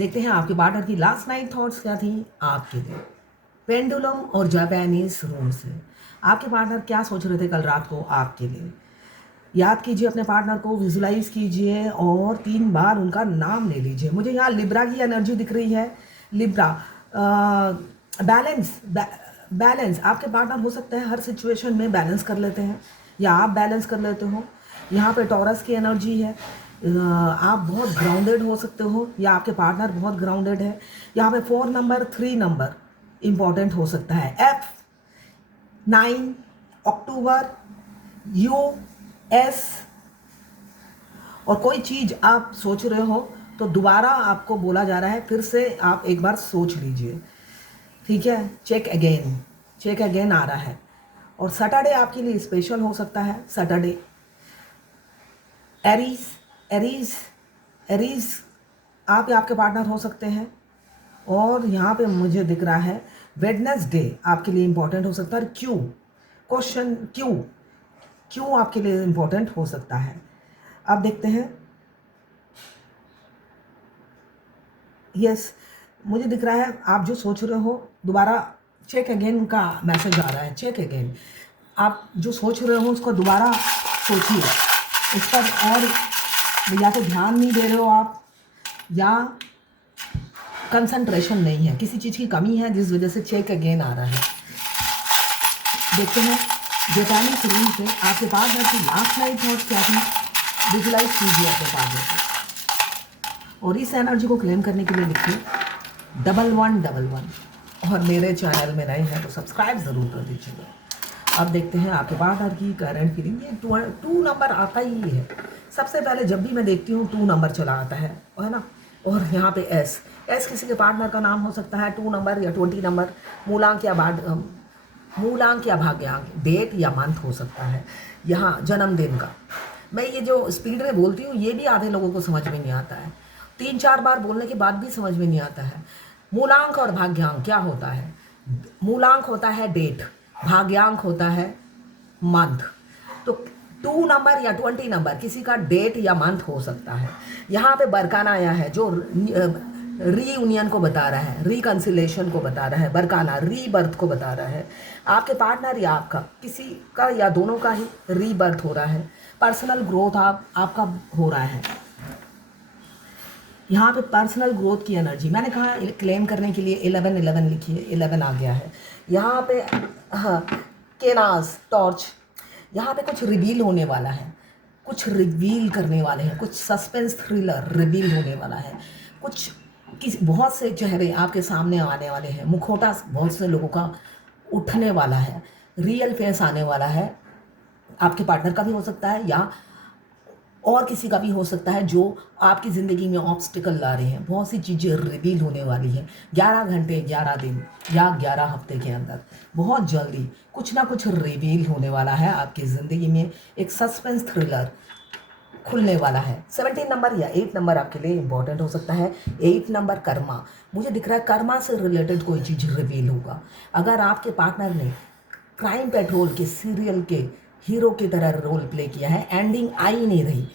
देखते हैं आपके पार्टनर की लास्ट नाइट थॉट्स क्या थी आपके लिए। पेंडुलम और जापानीज रूम से आपके पार्टनर क्या सोच रहे थे कल रात को आपके लिए। याद कीजिए अपने पार्टनर को, विजुलाइज कीजिए और 3 बार उनका नाम ले लीजिए। मुझे यहाँ लिब्रा की एनर्जी दिख रही है। Libra, balance. बैलेंस आपके पार्टनर हो सकते हैं हर सिचुएशन में बैलेंस कर लेते हैं, या आप बैलेंस कर लेते हो। यहाँ पे टॉरस की एनर्जी है। आप बहुत ग्राउंडेड हो सकते हो या आपके पार्टनर बहुत ग्राउंडेड है। यहाँ पे 4 नंबर 3 नंबर इम्पॉर्टेंट हो सकता है। F9 अक्टूबर, US, और कोई चीज़ आप सोच रहे हो तो दोबारा आपको बोला जा रहा है फिर से आप एक बार सोच लीजिए, ठीक है। चेक अगेन, चेक अगेन आ रहा है। और सैटरडे आपके लिए स्पेशल हो सकता है। सैटरडे एरीज, एरीज, एरीज आप या आपके पार्टनर हो सकते हैं। और यहाँ पे मुझे दिख रहा है वेडनेसडे आपके लिए इम्पोर्टेंट हो सकता है। क्यों, क्वेश्चन क्यों, क्यों आपके लिए इम्पोर्टेंट हो सकता है। अब देखते हैं। यस, मुझे दिख रहा है आप जो सोच रहे हो दोबारा चेक अगेन का मैसेज आ रहा है। चेक अगेन, आप जो सोच रहे हो उसको दोबारा सोचिए उस पर, और या तो ध्यान नहीं दे रहे हो आप, या कंसंट्रेशन नहीं है, किसी चीज़ की कमी है जिस वजह से चेक अगेन आ रहा है। देखते हैं जापानीज रूम से आपके पार्टनर की लास्ट नाइट थॉट्स क्या थी। विजुलाइज कीजिए अपने पार्टनर को और इस एनर्जी को क्लेम करने के लिए लिखिए 1111। और मेरे चैनल में नए हैं तो सब्सक्राइब ज़रूर कर दीजिएगा। अब देखते हैं आपके पार्टनर की करंट फीलिंग। ये 2 नंबर आता ही है सबसे पहले, जब भी मैं देखती हूँ 2 नंबर चला आता है ना। और यहाँ पे एस किसी के पार्टनर का नाम हो सकता है। 2 नंबर या 20 नंबर, मूलांक या भाग्यांक, डेट या मंथ हो सकता है। यहाँ जन्मदिन का, मैं ये जो स्पीड में बोलती हूँ ये भी आधे लोगों को समझ में नहीं आता है। 3-4 बार बोलने के बाद भी समझ में नहीं आता है। मूलांक और भाग्यांक क्या होता है। मूलांक होता है डेट, भाग्यांक होता है मंथ। तो 2 नंबर या 20 नंबर किसी का डेट या मंथ हो सकता है। यहाँ पे बरकाना आया है जो रीयूनियन को बता रहा है, रिकन्सिलेशन को बता रहा है। बरकाना रीबर्थ को बता रहा है। आपके पार्टनर या आपका, किसी का या दोनों का ही रीबर्थ हो रहा है। पर्सनल ग्रोथ आपका हो रहा है। यहाँ पे पर्सनल ग्रोथ की एनर्जी मैंने कहा क्लेम करने के लिए 1111 लिखिए। 11 आ गया है। यहाँ पे हाँ, केनास टॉर्च, यहाँ पे कुछ रिवील होने वाला है, कुछ रिवील करने वाले हैं, कुछ सस्पेंस थ्रिलर रिवील होने वाला है। कुछ बहुत से चेहरे आपके सामने आने वाले हैं, मुखौटा बहुत से लोगों का उठने वाला है, रियल फेस आने वाला है। आपके पार्टनर का भी हो सकता है या और किसी का भी हो सकता है जो आपकी ज़िंदगी में ऑब्स्टिकल ला रहे हैं। बहुत सी चीज़ें रिवील होने वाली हैं 11 घंटे, 11 दिन या 11 हफ्ते के अंदर। बहुत जल्दी कुछ ना कुछ रिवील होने वाला है आपकी ज़िंदगी में। एक सस्पेंस थ्रिलर खुलने वाला है। 17 नंबर या 8 नंबर आपके लिए इंपॉर्टेंट हो सकता है। 8 नंबर कर्मा, मुझे दिख रहा है कर्मा से रिलेटेड कोई चीज़ रिवील होगा। अगर आपके पार्टनर ने क्राइम पेट्रोल के सीरियल के हीरो की तरह रोल प्ले किया है, एंडिंग आ ही नहीं रही,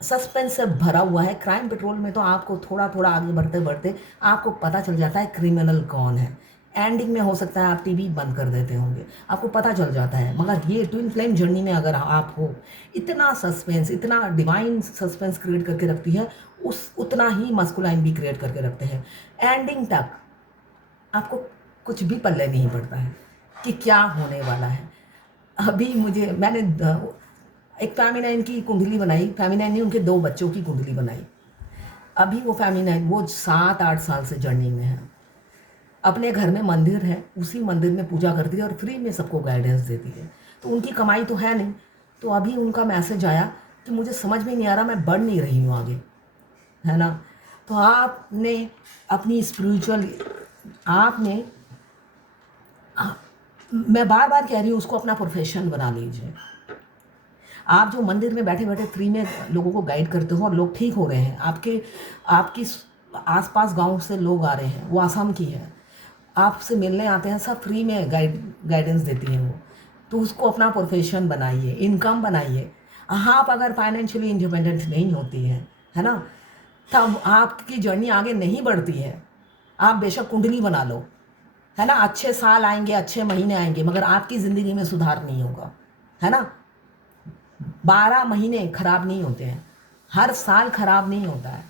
सस्पेंस से भरा हुआ है। क्राइम पेट्रोल में तो आपको थोड़ा थोड़ा आगे बढ़ते बढ़ते आपको पता चल जाता है क्रिमिनल कौन है। एंडिंग में हो सकता है आप टीवी बंद कर देते होंगे, आपको पता चल जाता है। मगर ये ट्विन फ्लेम जर्नी में अगर आप हो, इतना सस्पेंस, इतना डिवाइन सस्पेंस क्रिएट करके रखती है, उतना ही मस्कुलाइन भी क्रिएट करके रखते हैं। एंडिंग तक आपको कुछ भी पल्ले नहीं पड़ता है कि क्या होने वाला है। अभी मैंने एक फेमिनाइन की कुंडली बनाई, फेमिनाइन ने उनके 2 बच्चों की कुंडली बनाई। अभी वो फेमिनाइन वो 7-8 साल से जर्नी में है। अपने घर में मंदिर है, उसी मंदिर में पूजा करती है और फ्री में सबको गाइडेंस देती है। तो उनकी कमाई तो है नहीं। तो अभी उनका मैसेज आया कि मुझे समझ में नहीं आ रहा, मैं बढ़ नहीं रही हूँ आगे, है ना। तो आपने अपनी स्पिरिचुअल, आपने मैं बार बार कह रही हूँ उसको अपना प्रोफेशन बना लीजिए। आप जो मंदिर में बैठे बैठे फ्री में लोगों को गाइड करते हो और लोग ठीक हो रहे हैं, आपकी आसपास गांव से लोग आ रहे हैं, वो आसाम की है, आपसे मिलने आते हैं, सब फ्री में गाइडेंस देती हैं वो। तो उसको अपना प्रोफेशन बनाइए, इनकम बनाइए। आप अगर फाइनेंशियली इंडिपेंडेंट नहीं होती हैं, है ना, तब आपकी जर्नी आगे नहीं बढ़ती है। आप बेशक कुंडली बना लो, है ना, अच्छे साल आएंगे, अच्छे महीने आएंगे, मगर आपकी ज़िंदगी में सुधार नहीं होगा, है ना। 12 महीने खराब नहीं होते हैं, हर साल खराब नहीं होता है।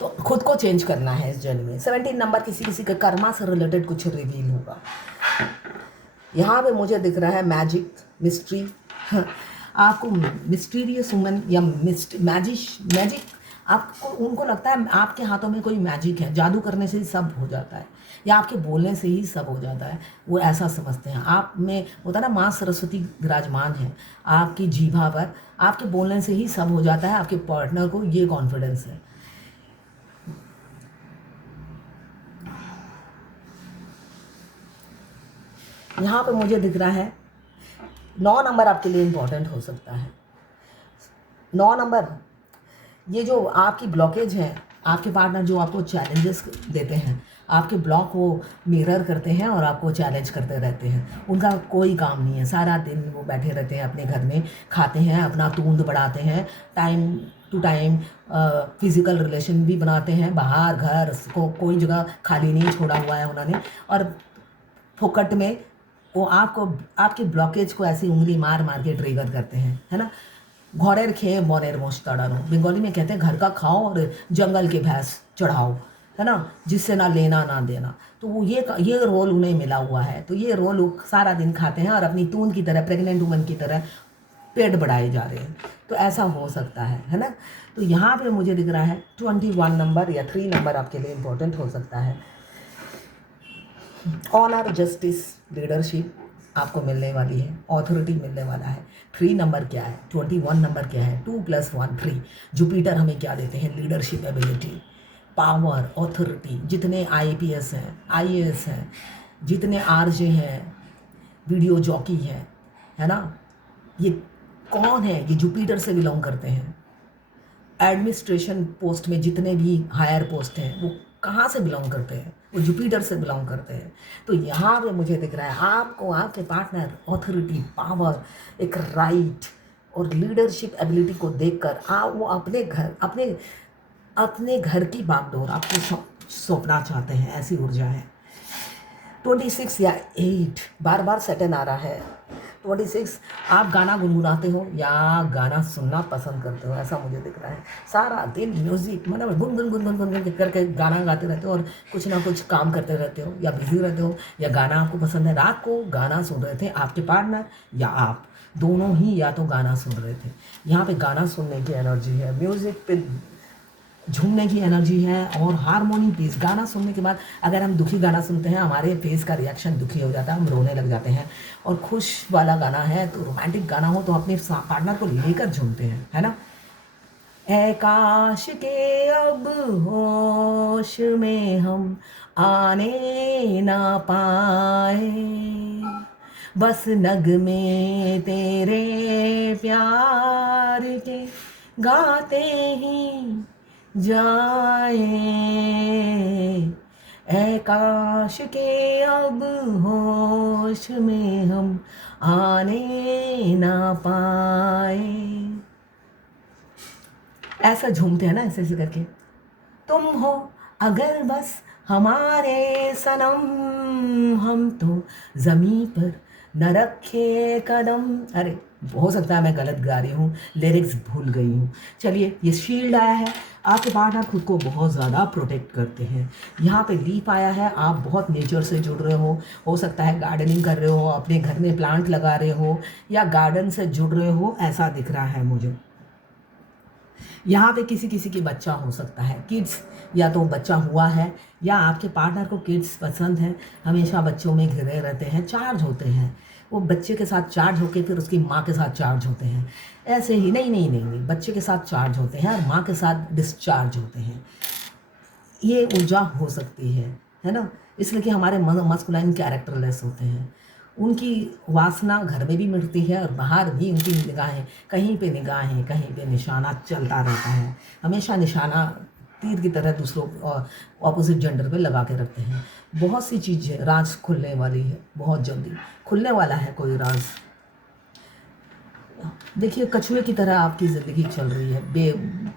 तो खुद को चेंज करना है इस जर्नी में। 17 नंबर किसी किसी के कर्मा से रिलेटेड कुछ रिवील होगा। यहाँ पे मुझे दिख रहा है मैजिक, मिस्ट्री। आपको मिस्टीरियस वुमन या मैजिक, आपको उनको लगता है आपके हाथों में कोई मैजिक है, जादू करने से ही सब हो जाता है, या आपके बोलने से ही सब हो जाता है, वो ऐसा समझते हैं। आप में होता है ना, माँ सरस्वती विराजमान है आपकी जीभा पर, आपके बोलने से ही सब हो जाता है। आपके पार्टनर को ये कॉन्फिडेंस है। यहाँ पे मुझे दिख रहा है 9 नंबर आपके लिए इम्पोर्टेंट हो सकता है। 9 नंबर, ये जो आपकी ब्लॉकेज है, आपके पार्टनर जो आपको चैलेंजेस देते हैं, आपके ब्लॉक वो मिरर करते हैं और आपको चैलेंज करते रहते हैं। उनका कोई काम नहीं है, सारा दिन वो बैठे रहते हैं अपने घर में, खाते हैं, अपना तूंद बढ़ाते हैं, time to time physical relation भी बनाते हैं, बाहर घर को कोई जगह खाली नहीं छोड़ा हुआ है उन्होंने, और फोकट में वो आपको आपके ब्लॉकेज को ऐसी उंगली मार मार के ट्रिगर करते हैं, है ना। घोरेर खे मोरेर मोश तड़ानो, बंगाली में कहते हैं घर का खाओ और जंगल के भैंस चढ़ाओ, है ना, जिससे ना लेना ना देना। तो वो ये रोल उन्हें मिला हुआ है, तो ये रोल वो सारा दिन खाते हैं और अपनी तून की तरह, प्रेग्नेंट वुमन की तरह पेट बढ़ाए जा रहे हैं। तो ऐसा हो सकता है ना। तो यहाँ पे मुझे दिख रहा है 21 नंबर या 3 नंबर आपके लिए इम्पोर्टेंट हो सकता है। ऑनर, जस्टिस, लीडरशिप आपको मिलने वाली है, ऑथोरिटी मिलने वाला है। 3 नंबर क्या है, 21 नंबर क्या है, 2 + 1 3। जुपिटर हमें क्या देते हैं, लीडरशिप एबिलिटी, पावर, ऑथोरिटी। जितने IPS हैं, IAS हैं, जितने RJ हैं, वीडियो जॉकी हैं, है ना, ये कौन है, ये जुपिटर से बिलोंग करते हैं। एडमिनिस्ट्रेशन पोस्ट में जितने भी हायर पोस्ट हैं, वो कहाँ से बिलोंग करते हैं, वो जुपिटर से बिलोंग करते हैं। तो यहाँ पे मुझे दिख रहा है आपको आपके पार्टनर ऑथोरिटी, पावर, एक राइट और लीडरशिप एबिलिटी को देखकर आप वो अपने घर की बागडोर आपको सौंपना चाहते हैं, ऐसी ऊर्जा है। 26 या 8 बार बार सेटन आ रहा है। 26 आप गाना गुनगुनाते हो या गाना सुनना पसंद करते हो, ऐसा मुझे दिख रहा है। सारा दिन म्यूज़िक मतलब गुन करके गाना गाते रहते हो और कुछ ना कुछ काम करते रहते हो या बिजी रहते हो, या गाना आपको पसंद है। रात को गाना सुन रहे थे आपके पार्टनर या आप दोनों ही, या तो गाना सुन रहे थे। यहाँ पे गाना सुनने की एनर्जी है, म्यूज़िक पे झूमने की एनर्जी है और हारमोनी पीस। गाना सुनने के बाद अगर हम दुखी गाना सुनते हैं, हमारे फेस का रिएक्शन दुखी हो जाता है, हम रोने लग जाते हैं। और खुश वाला गाना है तो रोमांटिक गाना हो तो अपने पार्टनर को लेकर झूमते हैं, है ना। ऐ काश के अब होश में हम आने ना पाए, बस नगमे तेरे प्यार के गाते ही जाए। ऐ काश के अब होश में हम आने ना पाए। ऐसा झूमते हैं ना, ऐसे ऐसे करके। तुम हो अगर बस हमारे सनम, हम तो ज़मीं पर न रखे कदम। अरे हो सकता है मैं गलत गा रही हूँ, लिरिक्स भूल गई हूँ। चलिए, ये शील्ड आया है, आपके पार्टनर खुद को बहुत ज़्यादा प्रोटेक्ट करते हैं। यहाँ पे लीफ आया है, आप बहुत नेचर से जुड़ रहे हो सकता है गार्डनिंग कर रहे हो, अपने घर में प्लांट लगा रहे हो या गार्डन से जुड़ रहे हो, ऐसा दिख रहा है मुझे। यहाँ पे किसी किसी की बच्चा हो सकता है, किड्स, या तो बच्चा हुआ है या आपके पार्टनर को किड्स पसंद है, हमेशा बच्चों में घिरे रहते हैं, चार्ज होते हैं। वो बच्चे के साथ चार्ज होके फिर उसकी माँ के साथ चार्ज होते हैं। ऐसे ही नहीं, बच्चे के साथ चार्ज होते हैं और माँ के साथ डिस्चार्ज होते हैं। ये ऊर्जा हो सकती है ना। इसलिए कि हमारे मस्कुलाइन कैरेक्टरलेस होते हैं, उनकी वासना घर में भी मिटती है और बाहर भी उनकी निगाहें, कहीं पे निगाहें, कहीं पे निशाना चलता रहता है। हमेशा निशाना तीर की तरह दूसरों ऑपोजिट जेंडर पे लगा के रखते हैं। बहुत सी चीज़ें, राज खुलने वाली है, बहुत जल्दी खुलने वाला है कोई राज। देखिए कछुए की तरह आपकी ज़िंदगी चल रही है,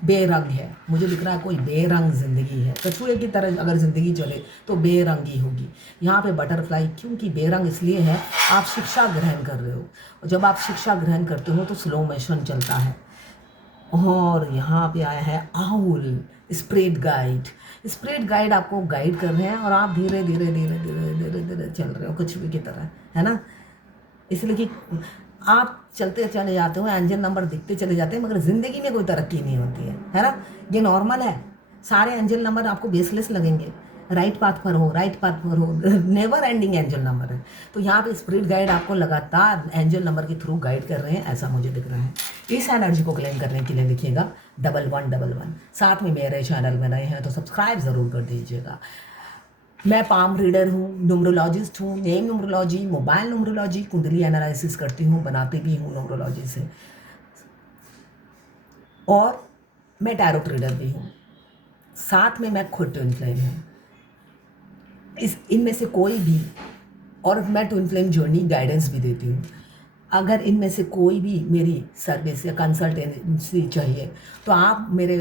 बेरंग है। मुझे दिख रहा है कोई बेरंग ज़िंदगी है। कछुए की तरह अगर ज़िंदगी चले तो बेरंगी होगी। यहाँ पे बटरफ्लाई क्योंकि बेरंग इसलिए है, आप शिक्षा ग्रहण कर रहे हो, और जब आप शिक्षा ग्रहण करते हो तो स्लो मोशन चलता है। और यहाँ पे आया है owl, spirit guide. Spirit guide आपको गाइड कर रहे हैं और आप धीरे धीरे धीरे धीरे धीरे धीरे चल रहे हो कछुए की तरह, है ना। इसलिए कि आप चलते चले जाते हो, एंजल नंबर दिखते चले जाते हैं, मगर ज़िंदगी में कोई तरक्की नहीं होती है ना। ये नॉर्मल है। सारे एंजल नंबर आपको बेसलेस लगेंगे। राइट पाथ पर हो, राइट पाथ पर हो, नेवर एंडिंग एंजल नंबर है। तो यहाँ पे स्पिरिट गाइड आपको लगातार एंजल नंबर के थ्रू गाइड कर रहे हैं, ऐसा मुझे दिख रहा है। इस एनर्जी को क्लेम करने के लिए लिखिएगा 1111। साथ में मेरे चैनल में नए हैं तो सब्सक्राइब ज़रूर कर दीजिएगा। मैं पाम रीडर हूँ, न्यूमरोलॉजिस्ट हूँ, नेम न्यूमरोलॉजी, मोबाइल न्यूमरोलॉजी, कुंडली एनालिसिस करती हूँ, बनाती भी हूँ न्यूमरोलॉजी से, और मैं टैरोट रीडर भी हूँ। साथ में मैं खुद ट्विन फ्लेम हूँ। इनमें से कोई भी, और मैं ट्विन फ्लेम जर्नी गाइडेंस भी देती हूँ। अगर इनमें से कोई भी मेरी सर्विस या कंसल्टेंसी चाहिए तो आप मेरे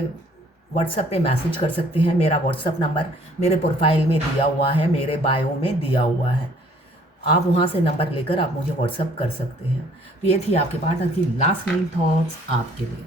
व्हाट्सएप पे मैसेज कर सकते हैं। मेरा व्हाट्सएप नंबर मेरे प्रोफाइल में दिया हुआ है, मेरे बायो में दिया हुआ है। आप वहाँ से नंबर लेकर आप मुझे व्हाट्सएप कर सकते हैं। तो ये थी आपके पार्टनर की लास्ट मिनट थॉट्स आपके लिए।